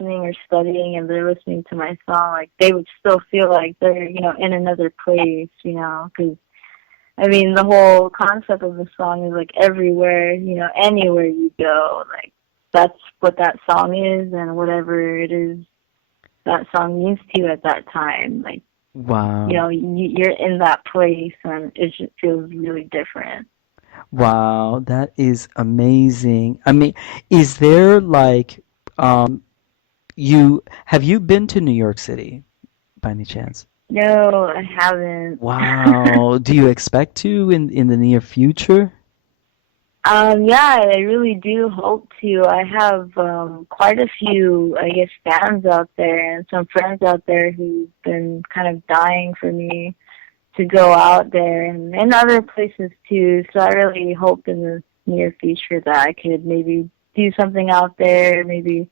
listening or studying and they're listening to my song, like they would still feel like they're, in another place, because I mean, the whole concept of the song is like everywhere, anywhere you go, like that's what that song is, and whatever it is that song means to you at that time, like, Wow. you're in that place, and it just feels really different. Wow, that is amazing. I mean, is there like you have you been to New York City by any chance? No, I haven't. Wow. Do you expect to in the near future? Yeah, I really do hope to. I have quite a few, I guess, fans out there and some friends out there who've been kind of dying for me to go out there and other places too. So I really hope in the near future that I could maybe do something out there, maybe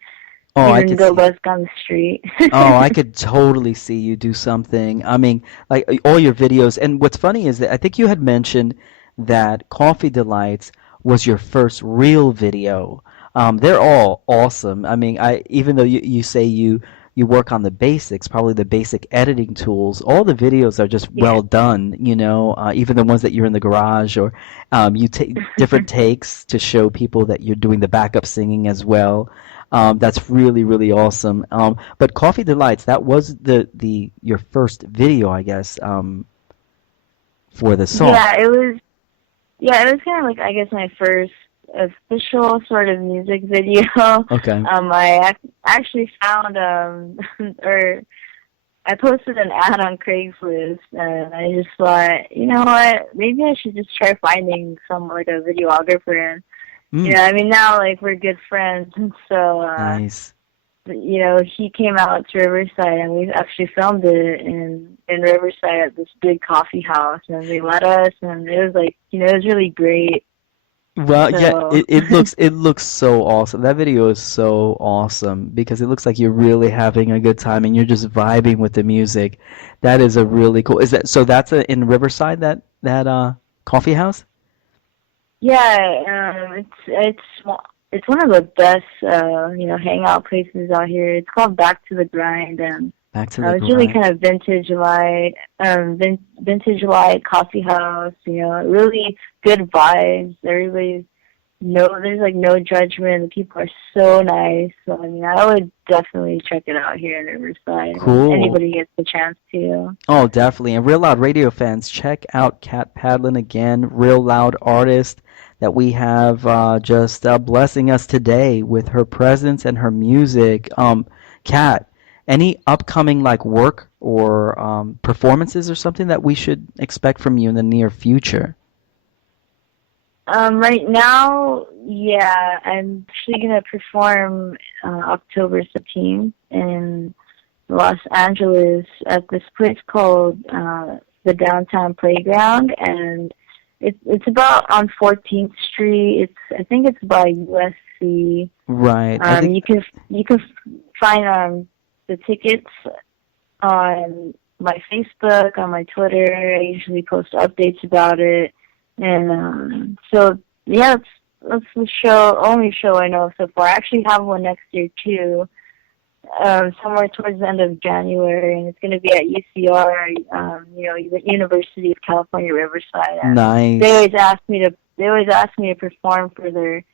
Oh, I even could go see. busk on the street. Oh, I could totally see you do something. I mean, like all your videos. And what's funny is that I think you had mentioned that Coffee Delights was your first real video. They're all awesome. I mean, I even though you say you work on the basics, probably the basic editing tools, all the videos are just Yeah. well done, even the ones that you're in the garage or you take different takes to show people that you're doing the backup singing as well. That's really, really awesome. But Coffee Delights, that was the your first video, I guess, for the song. Yeah, it was. Yeah, it was kind of like, I guess, my first official sort of music video. Okay. Actually found or I posted an ad on Craigslist, and I just thought, you know what, maybe I should just try finding some like a videographer. And Mm, I mean, now like we're good friends, and so nice. he came out to Riverside, and we actually filmed it in Riverside at this big coffee house, and they let us, and it was like, it was really great. Well, yeah, So it looks so awesome. That video is so awesome because it looks like you're really having a good time and you're just vibing with the music. That is a really cool. Is that so? That's in Riverside, that coffee house? yeah, it's one of the best hangout places out here. It's called Back to the Grind, and Back to the it's really grind. kind of vintage light coffee house. Really good vibes. Everybody's there's like no judgment. The people are so nice. So I mean, I would definitely check it out here in Riverside when Cool. anybody gets the chance to. Oh, definitely. And Real Loud Radio fans, check out Kat Padlan again, real loud artist that we have just blessing us today with her presence and her music. Kat, any upcoming like work or performances or something that we should expect from you in the near future? Right now, yeah, I'm actually gonna perform October 17th in Los Angeles at this place called the Downtown Playground, and it's about on 14th Street. I think it's by USC. Right. I think You can find the tickets on my Facebook, on my Twitter. I usually post updates about it, and so yeah, that's the only show I know of so far. I actually have one next year too, somewhere towards the end of January, and it's going to be at UCR, the University of California, Riverside. And nice. they always ask me to perform for their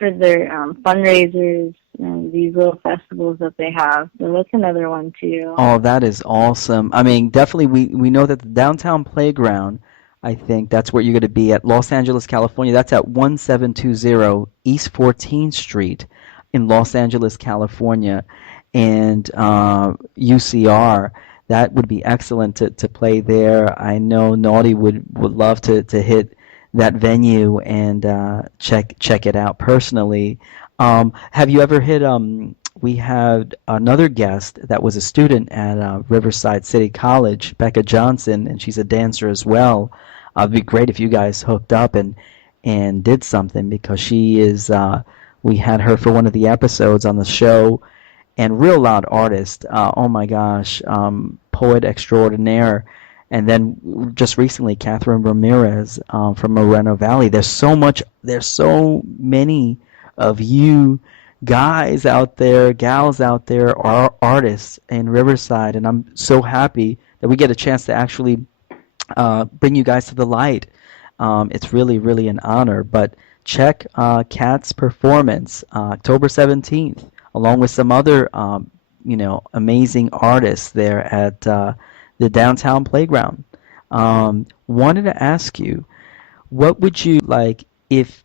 fundraisers and these little festivals that they have. So that's another one too. Oh, that is awesome. I mean, definitely we know that the downtown playground, I think that's where you're going to be at Los Angeles, California. That's at 1720 East 14th Street in Los Angeles, California. And UCR, that would be excellent to play there. I know Naughty would love to hit that venue and check it out personally. Have you ever hit we had another guest that was a student at Riverside City College, Becca Johnson, and she's a dancer as well. It'd be great if you guys hooked up and did something because she is. We had her for one of the episodes on the show, and real loud artist. Oh my gosh, poet extraordinaire. And then just recently, Catherine Ramirez from Moreno Valley. There's so many of you guys out there, gals out there, are artists in Riverside, and I'm so happy that we get a chance to actually bring you guys to the light. It's really, really an honor. But check Kat's performance October 17th, along with some other, amazing artists there at the downtown playground. Wanted to ask you, what would you like if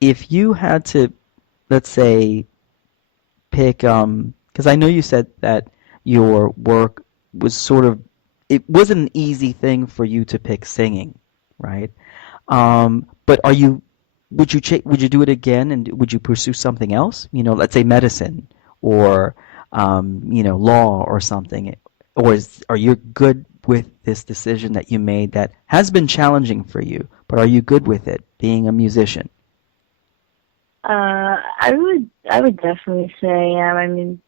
you had to, let's say, pick, because I know you said that your work was sort of, it wasn't an easy thing for you to pick singing, right? But would you do it again, and would you pursue something else? Let's say medicine or law or something, or are you good with this decision that you made that has been challenging for you, but are you good with it, being a musician? I would definitely say I am. I mean,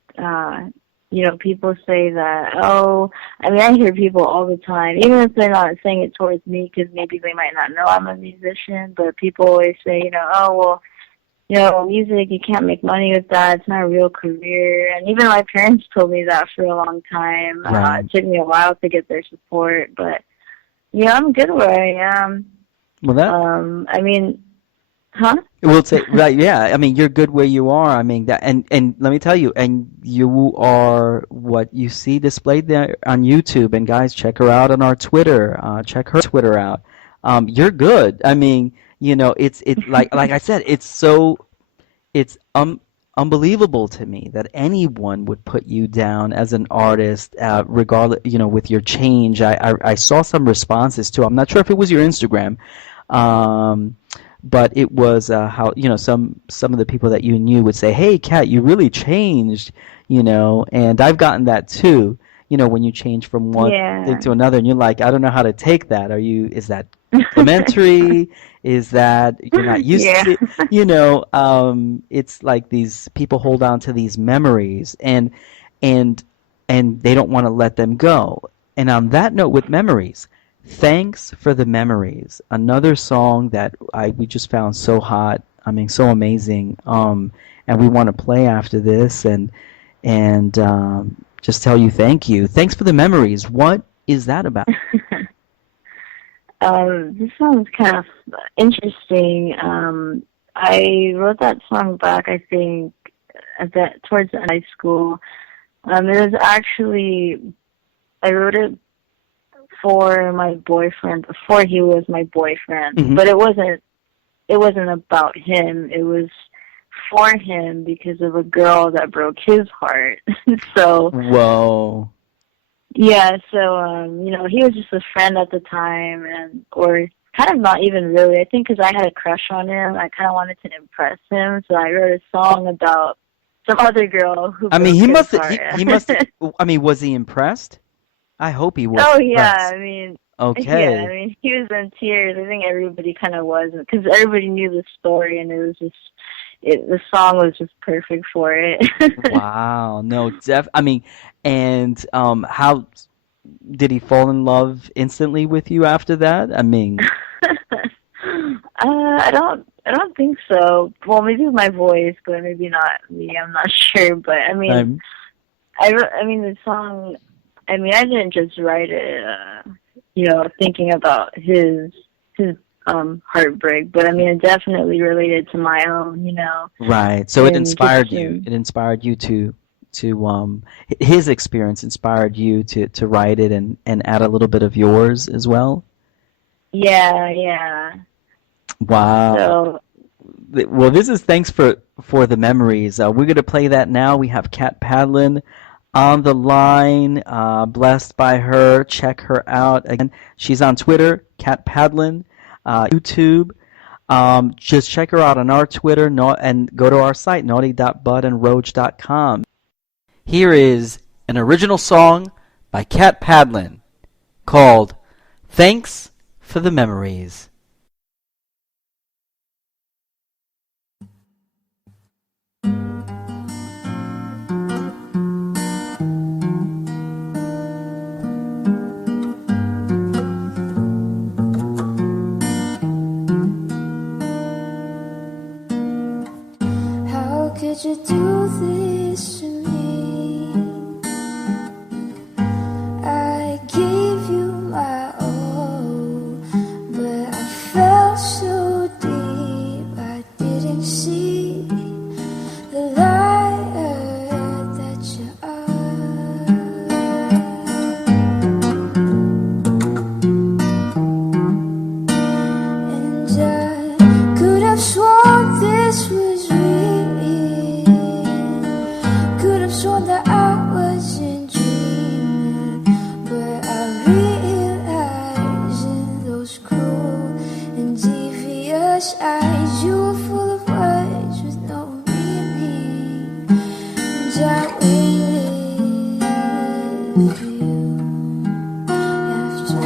people say that, oh, I mean, I hear people all the time, even if they're not saying it towards me, because maybe they might not know I'm a musician, but people always say, oh, well, music, you can't make money with that. It's not a real career. And even my parents told me that for a long time. Right. It took me a while to get their support, but, I'm good where I am. Well, that I mean, huh? we'll say right, yeah. I mean, you're good where you are. I mean that, and let me tell you, and you are what you see displayed there on YouTube. And guys, check her out on our Twitter. Check her Twitter out. You're good. I mean, it's like I said, it's unbelievable to me that anyone would put you down as an artist, regardless, with your change. I saw some responses too. I'm not sure if it was your Instagram. But it was how some of the people that you knew would say, "Hey, Kat, you really changed," and I've gotten that too. When you change from one thing to another, and you're like, "I don't know how to take that." Is that complimentary? Is that you're not used to? It's like these people hold on to these memories, and they don't want to let them go. And on that note, with memories. Thanks for the memories. Another song that we just found so hot. I mean, so amazing. And we want to play after this and just tell you thank you. Thanks for the memories. What is that about? This song's kind of interesting. I wrote that song back, I think, towards the high school. It was actually, I wrote it for my boyfriend before he was my boyfriend, Mm-hmm. but it wasn't about him. It was for him because of a girl that broke his heart. So Whoa. yeah, so he was just a friend at the time, or kind of not even really. I think because I had a crush on him, I kind of wanted to impress him, so I wrote a song about some other girl who. I mean, broke his heart. he must. I mean, was he impressed? I hope he was. Oh yeah, impressed. I mean, Okay. yeah, I mean, he was in tears. I think everybody kind of was, because everybody knew the story, and it was just, the song was just perfect for it. Wow. No, I mean, and how did he fall in love instantly with you after that? I mean, I don't think so. Well, maybe my voice, but maybe not me. I'm not sure, but I mean, I mean the song. I mean, I didn't just write it, thinking about his heartbreak, but I mean, it definitely related to my own, right. So it and inspired just, you. It inspired you to his experience inspired you to write it and add a little bit of yours as well. yeah. Wow. So, Well, this is thanks for the memories. We're gonna play that now. We have Kat Padlan on the line. Blessed by her. Check her out again. She's on Twitter, Kat Padlan, YouTube. Just check her out on our Twitter, and go to our site, naughty.budandroach.com. Here is an original song by Kat Padlan called "Thanks for the Memories." How could you do with you. After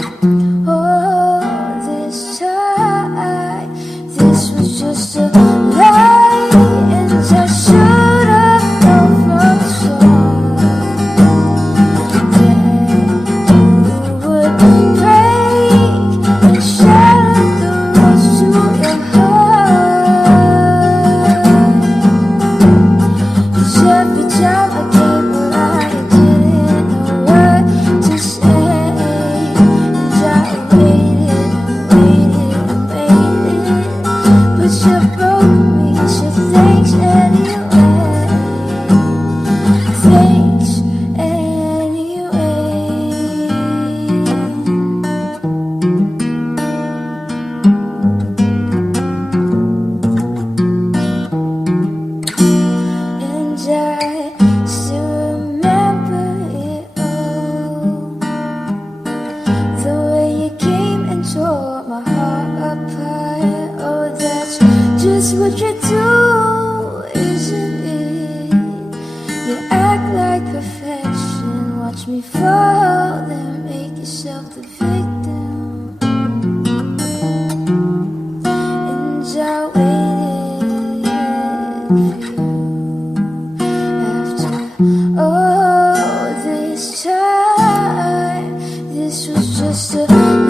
all this time, this was just a lie, and I should have known from the start that you would break and shatter the walls to your heart. 'Cause every time I came around, you didn't know what to say, and I waited and waited and waited, but you broke me, so thanks anyway. Thanks anyway. And I still remember it all. The way you came and tore my heart apart. Oh, that's just what you do, isn't it? You act like perfection, watch me fall, then make yourself the victim. And I waited for you. After all this time, this was just a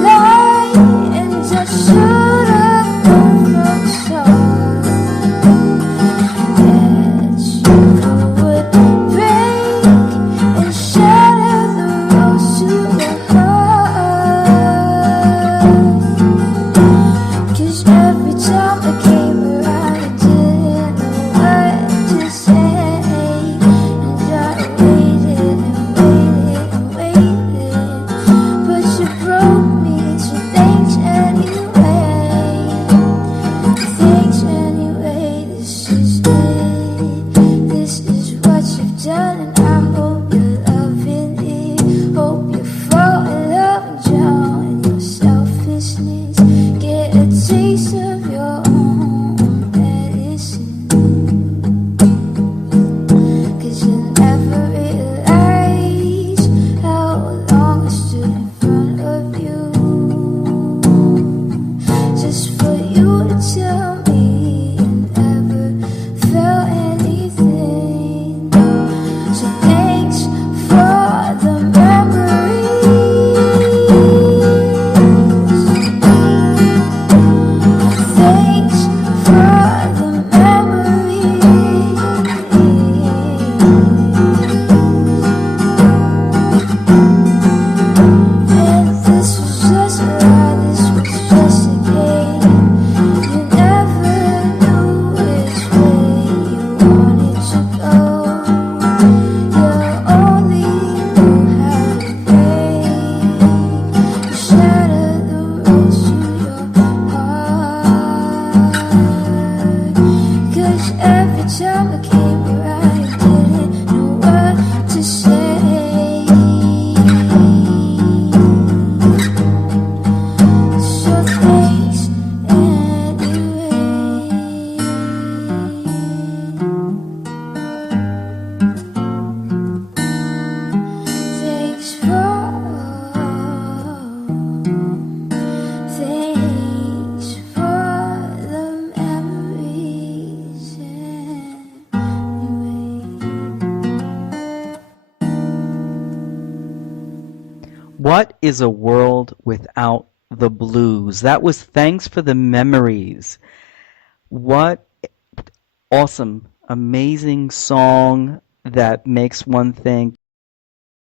lie, and I should have known from the start that you would break and shatter the walls to your heart. 'Cause every time I came around, you didn't know what to say, and I waited and waited and waited, but you broke me, so thanks anyway. Thanks anyway. This is it. This is what you've done, and I hope you're loving it. Hope you fall in love and drown in your selfishness. Get a taste of your own medicine. 'Cause you never realize how long I stood in front of you, just for you to tell me you never felt anything. So thanks for the memories. Thanks for the memories. And this was just a lie, this was just a game. You never knew which way you wanted to go. You only knew how to break, shatter the rules to your heart. 'Cause every time I came around, you didn't know what to say. So thanks anyway. Thanks for the memories anyway. What is a world without the blues? That was Thanks for the Memories. What awesome, amazing song that makes one think